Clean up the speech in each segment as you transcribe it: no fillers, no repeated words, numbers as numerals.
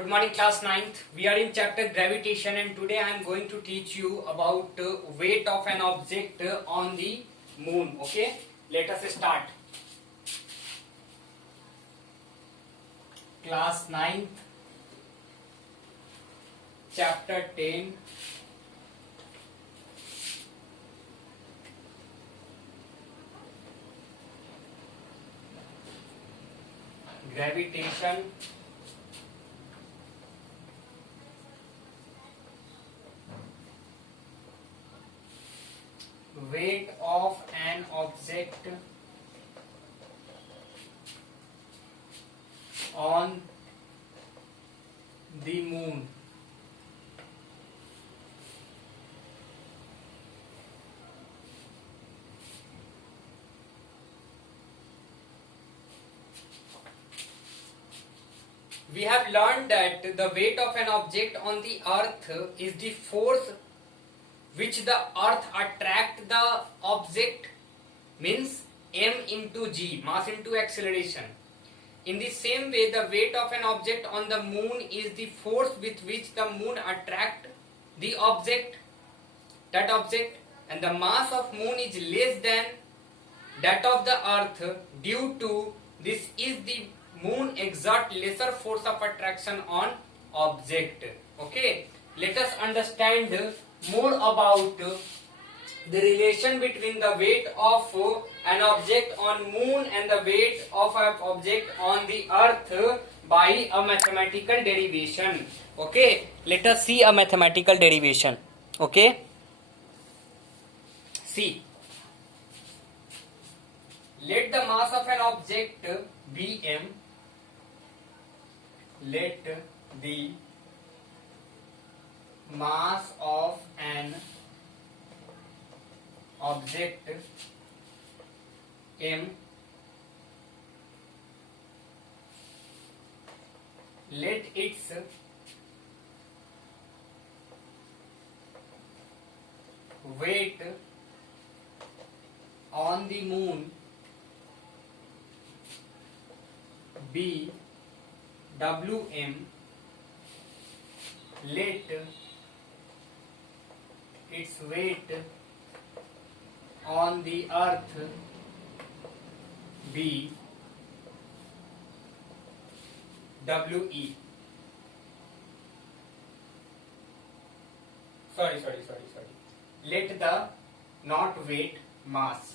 Good morning, class 9th. We are in chapter gravitation, and today I am going to teach you about weight of an object on the moon. Okay, let us start. Class 9th, chapter 10. Gravitation. Weight of an object on the moon. We have learned that the weight of an object on the earth is the force which the earth attract the object, means m into g, mass into acceleration. In the same way, the weight of an object on the moon is the force with which the moon attract the object, and the mass of moon is less than that of the earth. Due to this is the moon exert lesser force of attraction on object. Okay, let us understand more about the relation between the weight of an object on moon and the weight of an object on the earth by a mathematical derivation. Okay, let us see a mathematical derivation. Okay, see, let the mass of an object be m. Let the mass of an object m. Let its weight on the moon be Wm. Let its weight on the earth be We. Sorry. Let the not weight, mass.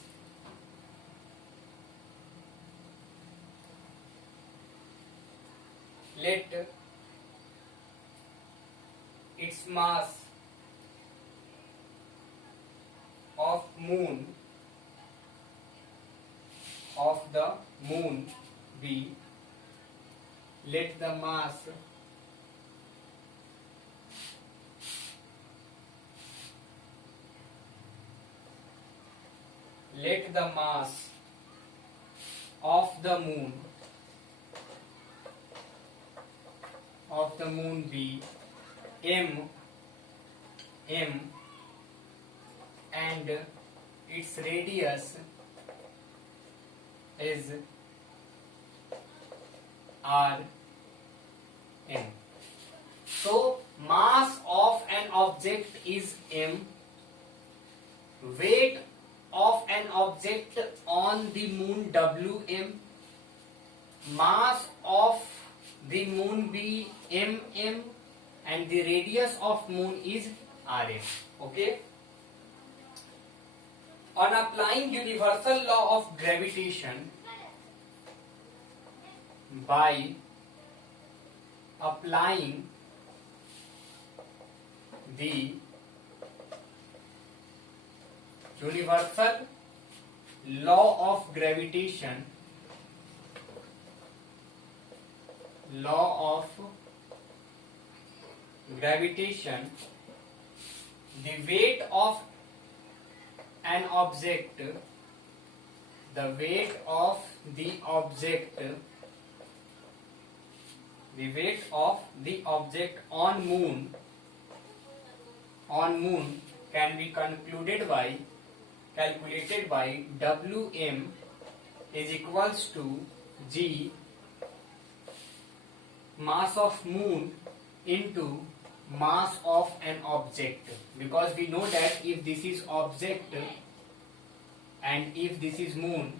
Let its mass of the moon be, let the mass of the moon be m, and its radius is r m. So mass of an object is m, weight of an object on the moon Wm, mass of the moon be mm, and the radius of moon is rm. Okay, on applying universal law of gravitation, by applying the universal law of gravitation, the weight of an object, the weight of the object on moon can be calculated by Wm is equals to G mass of moon into mass of an object, because we know that if this is object and if this is moon,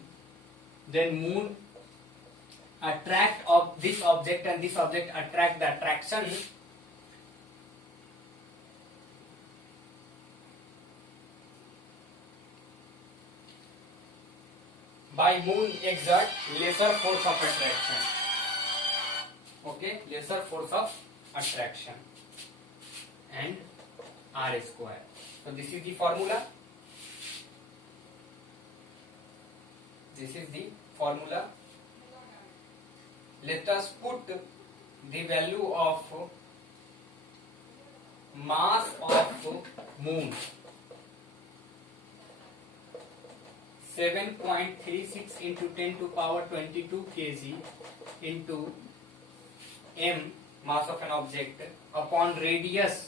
then moon attract of this object and this object attract the attraction by moon exert lesser force of attraction. Okay, lesser force of attraction and r square. So this is the formula. This is the formula. Let us put the value of mass of moon 7.36 into 10 to power 22 kg into m, mass of an object, upon radius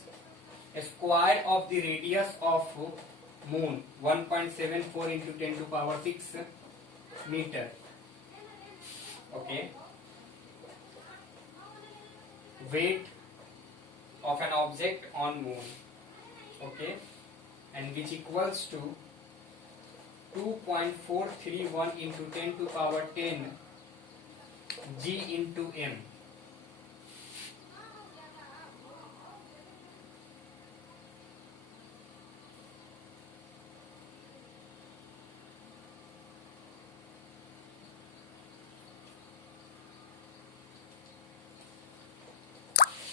square of the radius of moon 1.74 into 10 to power 6 meter. Okay, weight of an object on moon. Okay, and which equals to 2.431 into 10 to power 10 g into m.